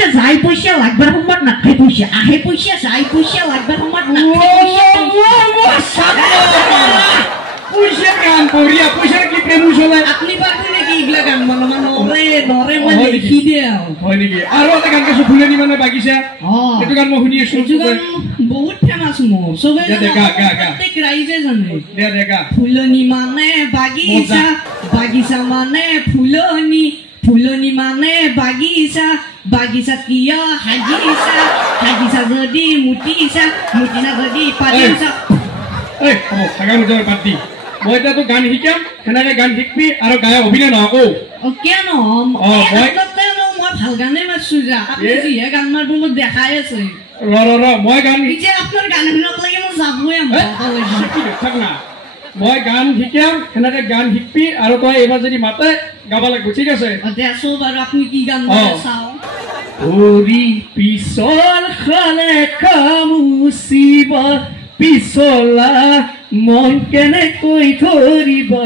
পয়সা যাই পয়সা লাগবার সময়ত নাখাই পয়সা আহে পয়সা যাই পয়সা লাগবার সময়ত নাখাই পয়সা গান করিয়া পয়সার কি প্রেম চলে আপনি পারবেন নাকি এগুলা গান বানানো নরে নরে মই লিখি দিও হয় নেকি আৰু এটা গান কৈছো ফুলনি মানে বাগিচা এইটো গান মই শুনি আছো এইটো গান বহুত ফেমাস মোৰ সবে প্ৰত্যেক ৰাইজে জানে দে গা ফুলনি মানে বাগিচা বাগিচা মানে ফুলনি ফুলনি মানে বাগিচা বাগিচা কিয় হাগিচা হাগিচা যদি মুটিছা মুটিছা যদি পাতিছা এই হ'ব থাকা নিজৰ পাতি মই তো গান শিকাম সেনেকে গান শিকবি আৰু গায় অভিনয় নকৰো কিয় নহম মই ভাল গানে মাৰছো যা আপুনি যিহে গান মাৰিব মোক দেখাই আছে ৰ মই গান এতিয়া আপোনাৰ গান শুনক লাগে মই যাবই থাক না মই গান শিকাম সেনেকে গান শিকবি আৰু তই এবাৰ যদি মাতে গাব লাগিব ঠিক আছে দেছো বাৰু আপুনি কি গান মাৰে চাও ওৰি পিছল খালে কামুচিব পিছলা মন কেনেকৈ ধৰিবা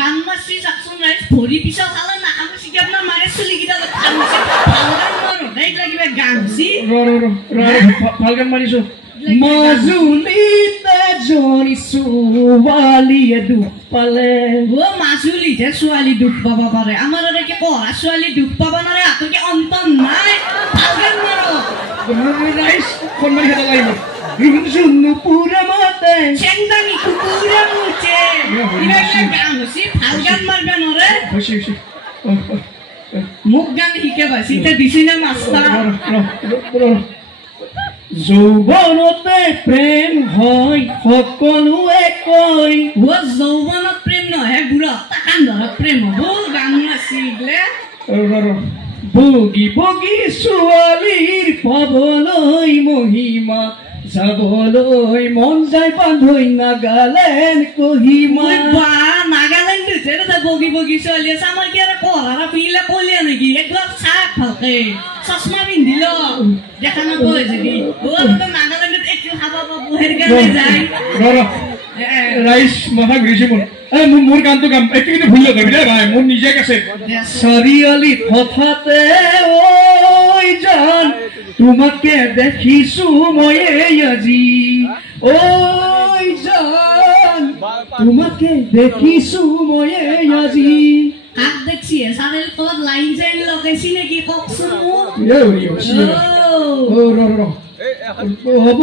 গান মাছি যাকচোন ৰাইজ ভৰি পিছল খালে নাকামুচি কি আপোনাৰ মাৰে চুলি কিটা কামুচি ভাল গান মাৰো নাই লাগিব গামচি ভাল গান মাৰিছো মাজুলীতে জনী ছোৱালীয়ে দুখ পালে মাজুলীতে ছোৱালী দুখ পাব পাৰে আমাৰ কি পঢ়া ছোৱালী দুখ পাব নোৱাৰে আপোনালোকে অন্ত নাই ভাল গান মাৰো ৰাইজ সন্মান হেতা লাগিব ৰুমজুনু পুৰা মাতে চেংদানি কুকুৰা মুচে ইমান গামচি ভাল গান মাৰবে নৰে মোক গান শিকে পাইছি তে দিছি না মাস্টাৰ যৌৱনতে প্ৰেম হয় সকলোৱে কয় যৌৱনত প্ৰেম নহয় বুঢ়া টাকান ধৰা প্ৰেম হ'ব গান নাচিলে বগী বগী ছোৱালীৰ পাবলৈ মহিমা যাবলৈ মন যায় বান্ধৈ নাগালেণ্ড কহিমা নাগালেণ্ড বগী বগী ছোৱালী আছে আমাৰ কি আৰু পঢ়াৰ পিলে কলিয়া নেকি একদম চাক ভালকে চশমা পিন্ধিল দেখা নাপায় যদি নাগালেণ্ডত একটু খাবা পাবো সেইকাৰণে যায় ৰাইজ মাথা ঘূৰিছে মোৰ গানটো গাম এইটো কিন্তু ভুল নকৰিবি দেই ভাই মোৰ নিজে আছে চাৰিআলিত হঠাতে ঐ জান তোমাকে দেখিছো মই আজি ঐ জান তোমাকে দেখিছো মই আজি কাক দেখছি চাৰেল তলত লাইন চাইন লগাইছি নেকি কওকচোন মোক হ'ব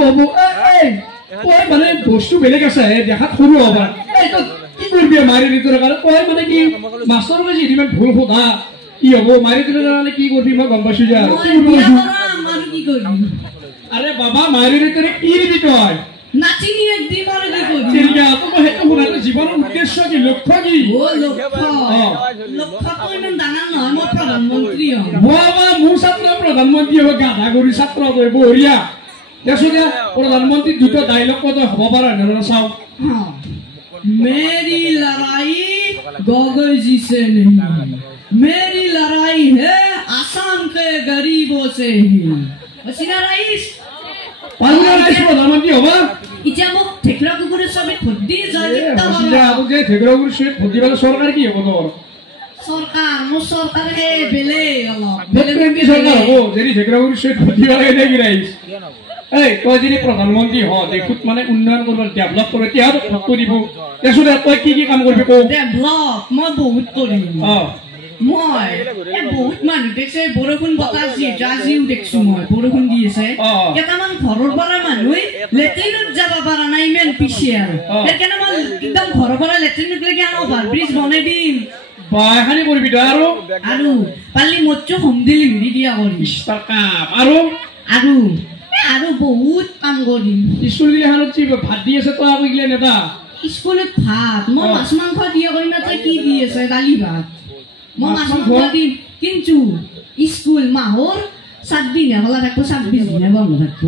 তই মানে বস্তু বেলেগ আছে দেখাত সৰু হ'ব কি কৰিবি মাৰি দিতৰ কাৰণে তই মানে কি মাছৰ কাছে ইমান ভুল সোধা কি হ'ব মাৰি দিলে মানে কি কৰিবি মই গম পাইছো যে আৰে বাবা মাৰি দিলে কি দিবি তই নাচি নিয়ে দিম আৰু কি কৰিবি সেইটো শুনাটো জীৱনৰ উদ্দেশ্য কি লক্ষ্য কি লক্ষ্যটো ইমান ডাঙৰ নহয় মই প্ৰধানমন্ত্ৰী হ'ম মোৰ ছাত্ৰ প্ৰধানমন্ত্ৰী হ'ব গাধা কৰি ছাত্ৰ তই বঢ়িয়া দেচোন প্ৰধানমন্ত্ৰী দুটা ডাইলগ কত হ'ব পাৰা চাওঁ मेरी लड़ाई गॉगल जी से नहीं मेरी लड़ाई है आसाम के गरीबों से ही वसीना राइस प्रधानमंत्री होगा इजा মোক ঠেকৰা কুকুৰে সবে ফদি জয়িতা বলা আপু যে ঠেকৰা কুকুৰে সবে ফদি বলা সৰকাৰ কি হবে তোৰ সৰকাৰ মো সৰকাৰ হে বেলে অলপ বেলে কি সৰকাৰ হবে যদি ঠেকৰা কুকুৰে সবে ফদি বলা নাই কি ৰাইস এই তই যদি প্ৰধানমন্ত্ৰী হ দেখুত মানে উন্নয়ন কৰিব ডেভেলপ কৰে তিয়া ফটো দিব তেছতে তই কি কাম কৰিবি কো ডেভেলপ মই বহুত কৰিম মই বহুত মানুহ দেখছে বৰষুণ বতাহ জিও দেখছো মই বৰষুণ দি আছে কেইটামান ঘৰৰ পৰা মানুহ লেট্ৰিনত যাব পৰা নাই ইমান পিছে আৰু সেইকাৰণে মই একদম ঘৰৰ পৰা লেট্ৰিনত লাগি অভাৰ ব্ৰিজ বনাই দিম বাহানি কৰিবি তই আৰু পালি মচ্চো হোম ডেলিভাৰী দিয়া কৰিম টাকা আৰু বহুত কাম কৰিম স্কুল গিলাখনত কি ভাত দি আছে তই আকৌ গিলা নেতা স্কুলত ভাত মই মাছ মাংস দিয়া কৰিম না তই কি দি আছে দালি ভাত মই মাছ মাংস দিম কিন্তু স্কুল মাহৰ 7 দিন হলা থাকবো 26 দিন বন্ধ থাকবো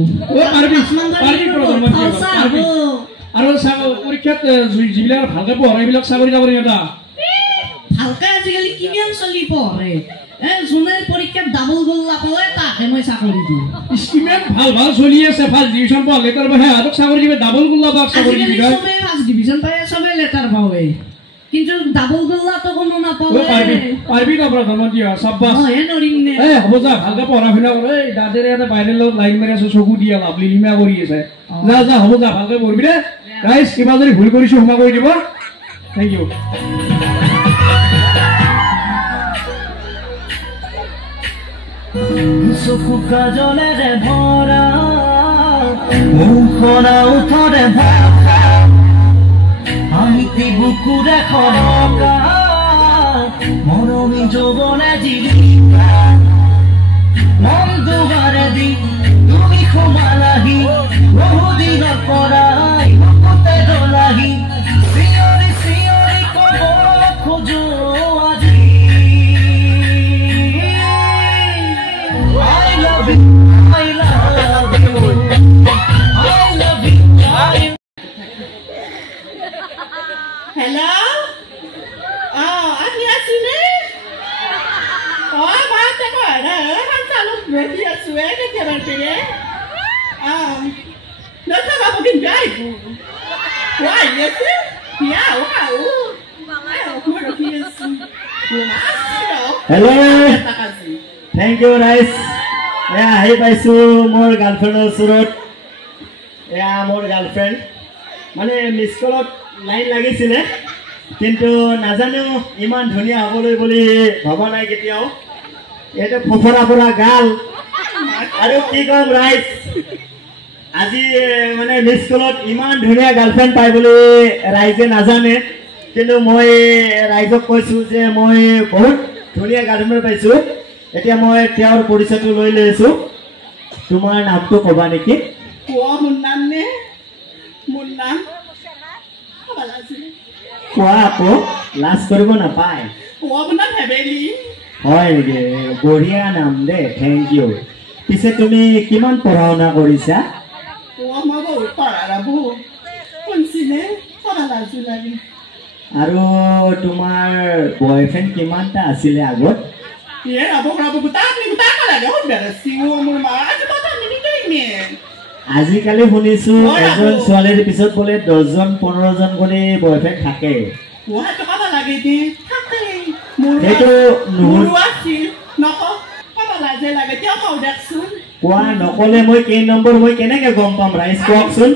আৰু পৰীক্ষাত যিবিলাক ভালকে পঢ়াই এইবিলাক চাকৰি যাব নেতা ভালকে আজিকালি কিমান চলি পঢ়ে যোনে পৰীক্ষাত ডাবল গোল্লা পালে তাকে মই চাকৰি দিম স্কিমেট ভাল চলি আছে ফাৰ্ষ্ট ডিভিজন পালে লেটাৰ পাহে আৰু চাকৰি দিবে ডাবল গোল্লা পাক চাকৰি দিবে সবে ফাৰ্ষ্ট ডিভিজন পায় সবে লেটাৰ পাৱে কিন্তু ডাবল গল্লা তো কোনো নাপালে পারবি না প্রথম দিয়া সাব্বাস এ নরিম নে হ'ব যা ভালকে পঢ়া শুনা কৰ এই দাদেৰে এটা বাইৰেৰ লগত লাইন মাৰি আছে চকু দিয়া লাভলি লিমা কৰি আছে যা হ'ব যা ভালকে পঢ়বি দে গাইস কিবা যদি ভুল কৰিছো ক্ষমা কৰি দিব থ্যাংক ইউ চকু কাজলেৰে ভৰা মুখৰা উঠৰে ভাষা হাঁহিতি বুকুৰে খৰকা মৰমী যৌৱনে জীৱিকা মন দুবাৰে দি তুমি সোমালাহি বহুদিনৰ পৰাই বুকুতে দলাহি চিঞৰি চিঞৰি ক'ব খোজো আজি I love you, I love you, I love you, Hello? Anh nghe xin đi. Ba chắc có ở đây, anh sao lúc về thì sué cái kia bạn kia. Nó sao gặp một cái gái? Why yes? Yeah, wow. Hello. Thank you guys. আহি পাইছো মোৰ গাৰ্লফ্ৰেণ্ডৰ ওচৰত মোৰ girlfriend মানে miss কলত line লাগিছিলে কিন্তু নাজানো ইমান ধুনীয়া হ'বলৈ বুলি ভবা নাই কেতিয়াও এটা ফফৰা পৰা গাল আৰু কি কম ৰাইজ আজি মানে মিছ কলত ইমান ধুনীয়া গাৰ্লফ্ৰেণ্ড পাই বুলি ৰাইজে নাজানে কিন্তু মই ৰাইজক কৈছো যে মই বহুত ধুনীয়া গাৰ্লফ্ৰেণ্ড পাইছো এতিয়া মই তেওঁৰ পৰিচয়টো লৈ লৈছো তোমাৰ নামটো ক'বা নেকি মোৰ নাম নে মোৰ নাম কোৱা আকৌ লাজ কৰিব নাপায় মোৰ নাম হেবেলি হয় নেকি বঢ়িয়া নাম দে থেংক ইউ পিছে তুমি কিমান পঢ়া শুনা কৰিছা মই বহুত পঢ়া বহুত শুনছিনে লাজু লাগে আৰু তোমাৰ বয়ফ্ৰেণ্ড কিমানটা আছিলে আগত আজিকালি শুনিছো এজন ছোৱালীৰ পিছত বোলে 10জন 15জন কৰি বয়ফ্ৰেণ্ড থাকে কোৱা নকলে মই কেই নম্বৰ মই কেনেকে গম পাম ৰাইজ কওকচোন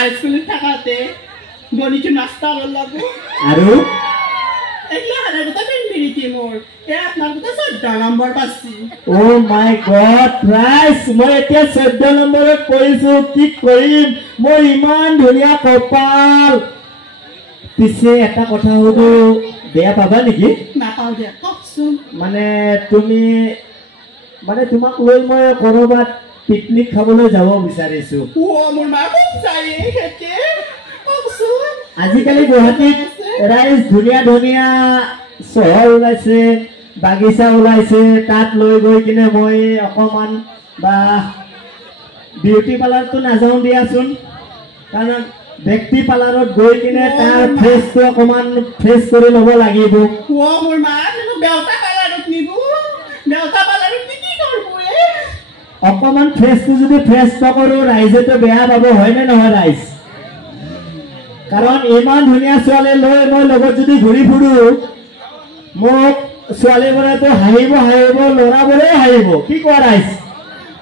high school থাকাতে গণিত মাস্টাৰ লাগো আৰু একলা হাৰে কথা মিনিটি মোৰ এ আপনাৰ কথা 14 নম্বৰ পাচ্ছি ও মাই গড ৰাইস মই এতিয়া 14 নম্বৰত কৰিছো কি কৰিম মই ইমান ধুনীয়া কপাল পিছে এটা কথা হলো বেয়া পাবা নেকি না পাও দে ককচোন মানে তুমি মানে তোমাক লৈ মই কৰবাত পিকনিক খাবলৈ যাব বিচাৰিছো ও মোৰ মা খুব চাই হেতে ককচোন আজিকালি গুৱাহাটীত ৰাইজ ধুনীয়া ধুনীয়া চহৰ ওলাইছে বাগিচা ওলাইছে তাত লৈ গৈ কিনে মই অকমান বা বিউটি পাৰ্লাৰটো নাযাওঁ দিয়াচোন কাৰণ ব্যক্তি পাৰ্লাৰত গৈ কিনে তাৰ ফেচটো অকমান ফ্ৰেছ কৰি ল'ব লাগিব ও মোৰ মা তুমি বেউতা পাৰ্লাৰত নিবো বেউতা পাৰ্লাৰত কি কৰিব অকমান ফ্ৰেছটো যদি ফ্ৰেছ নকৰো ৰাইজেতো বেয়া পাব হয়নে নহয় ৰাইজ কাৰণ ইমান ধুনীয়া ছোৱালী লৈ মই লগত যদি ঘূৰি ফুৰো মোক ছোৱালীবোৰেতো হাঁহিব ল'ৰাবোৰে হাঁহিব কি কোৱা ৰাইজ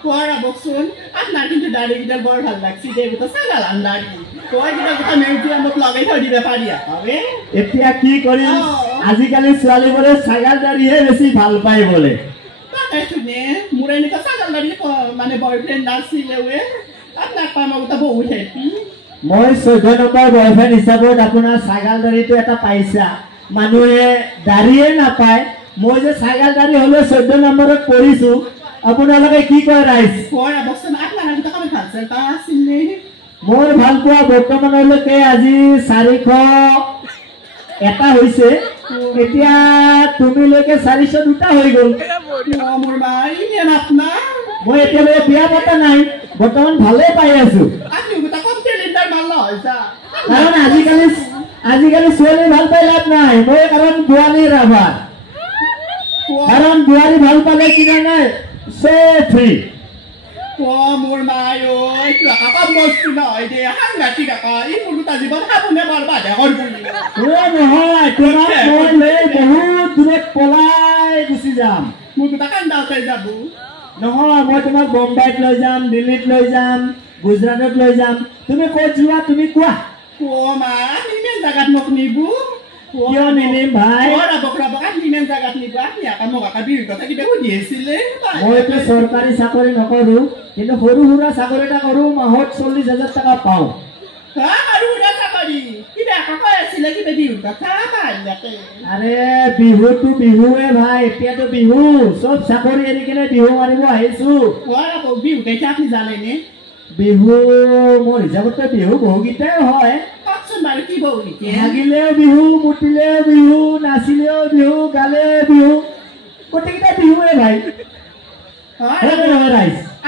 কোৱা বকচোন আপোনাৰ কিন্তু দাড়িকেইডাল বৰ ভাল লাগছি দে গোটা চাগাল আন্দাৰি কয় কিটা গোটা মিউজিয়ামত লগাই থৈ দিবা পাৰি আবে এতিয়া কি কৰিম আজিকালি ছোৱালীবোৰে চাগাল দাড়িহে বেছি ভাল পায় বোলে তাকেনে মোৰ এনেকা চাগাল দাড়ি মানে বয়ফ্ৰেণ্ড নাছিলে ৱে আপোনাক পাম গোটা বহুত হেপি মই 14 নম্বৰ বয়ফ্ৰেণ্ড হিচাপত আপোনাৰ চাগাল দাড়িটো এটা পাইছা মানুহে দাড়িয়ে নাপায় মই যে চাগাল দাড়ি হলে 14 নম্বৰত পৰিছো আপোনালোকে কি কয় ৰাইজ কোৱা বকচোন আপোনাৰ গোটা কাম ভাল চাই তা আছিলে মোৰ ভাল পোৱা বৰ্তমানলৈকে আজি 400 এটা হৈছে এতিয়া তুমিলৈকে 402টা হৈ গ'ল মোৰ ভাই নেন আপনা মই এতিয়ালৈকে বিয়া পতা নাই বৰ্তমান ভালে পাই আছো আপনি গোটা কম টেলেন্টাৰ মাল হৈছা কাৰণ আজিকালি ছোৱালী ভাল পাই লাভ নাই মই কাৰণ বোৱাৰী ৰাভাৰ কাৰণ বোৱাৰী ভাল পালে কিনা নাই সে ফ্ৰী মোৰ মাই এইটো কাম বস্তু নহয় দে সাংঘাতিক কাকা এই মোৰটা জীৱন সাবনে বাধা কৰিব নহয় তোমাক মই লৈ বহুত দূৰত পলাই গুচি যাম মোৰ দুটা কান্দাতে যাব নহয় মই তোমাক বম্বাইত লৈ যাম দিল্লীত লৈ যাম গুজৰাটত লৈ যাম তুমি ক'ত যোৱা তুমি কোৱা মা ইমান জাগাত মোক নিব কিয় নিনিম ভাই ইমান জাগাত নিব মোক আকা বিহুৰ কথা কিবা সুধি আছিলে মইতো চৰকাৰী চাকৰি নকৰো কিন্তু সৰু সুৰা চাকৰি এটা কৰো মাহত 40,000 টকা পাওঁ আৰে বিহুটো বিহুৱে ভাই এতিয়াতো বিহু চব চাকৰি এৰি কিনে বিহু মাৰিব আহিছো বিহু কেইটা আপুনি জানেনে বিহু মোৰ হিচাপতে বিহু বহুকেইটাই হয় হাগিলেও বিহু মুতিলেও বিহু নাচিলেও বিহু গালেও বিহু গোটেইকেইটা বিহুৱে ভাই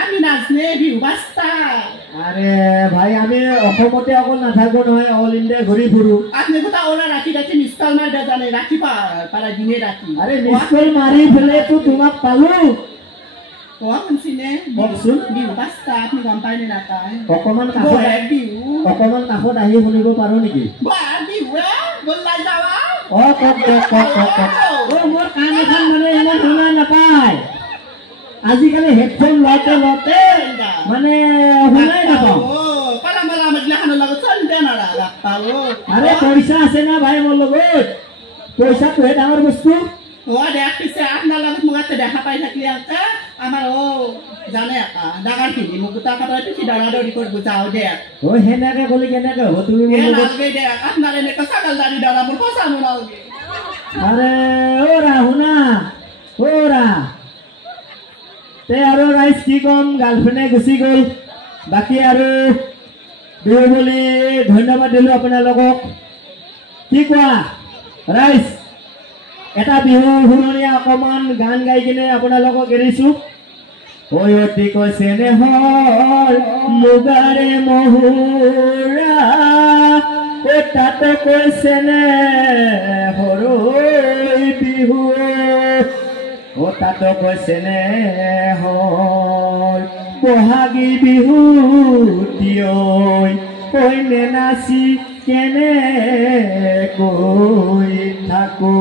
আমি নাচনে বিহু বাস্তা আৰে ভাই আমি অসমতে অকল নাথাকো নহয় অল ইন্ডিয়া ঘূৰি ফুৰো আপনি কোথা ওলা রাখি রাখি মিস্টাল মার দা জানে রাখি পারা দিনে রাখি আরে মিস্টাল মারি ফেলে তো তোমাক পালো ও শুনছিনে বলছুন বিহু বাস্তা আপনি গম পাইনে না পাই অকমান কাষত আহি শুনিব পাৰো নেকি বা বিহু বললাই যাওয়া কক ও মোৰ কান এখন মানে ইমান শুনা নাপায় আজিকালি হেডফোন লতে মানে শুনাই নাপাওঁ আরে পইচা আছে না ভাই মোৰ লগত পইচাটোহে ডাঙৰ বস্তু দেখ পিছে আপনাৰ লগত মোক দেখা পাই থাকলে আমাৰ জানে ডাঙৰ খিনি মোক গোটা কাটাই পিছি দৌড়াদৌড়ি করবো যাও দেখ সেনেকে কলি কেনেকে হ'ব তুমি দেখ আপনার এনেকে ছাগল দাড়ি দৌড়া মোৰ পচানো নালগে আৰে ওৰা শুনা ওৰা তে আৰু ৰাইজ কি কম গাৰ্লফ্ৰেণ্ডে গুচি গ'ল বাকী আৰু বিহু বুলি ধন্যবাদ দিলোঁ আপোনালোকক কি কোৱা ৰাইজ এটা বিহু শুৰণীয়া অকণমান গান গাই কিনে আপোনালোকক এৰিছোঁ ঐ অতি কৈছে নেহৰ মুগাৰে মহুৰা তাত কৈছে নে সৰৈ বিহু তাত কৈছে নে বহাগী বিহু নে নাচি কেনে গৈ থাকো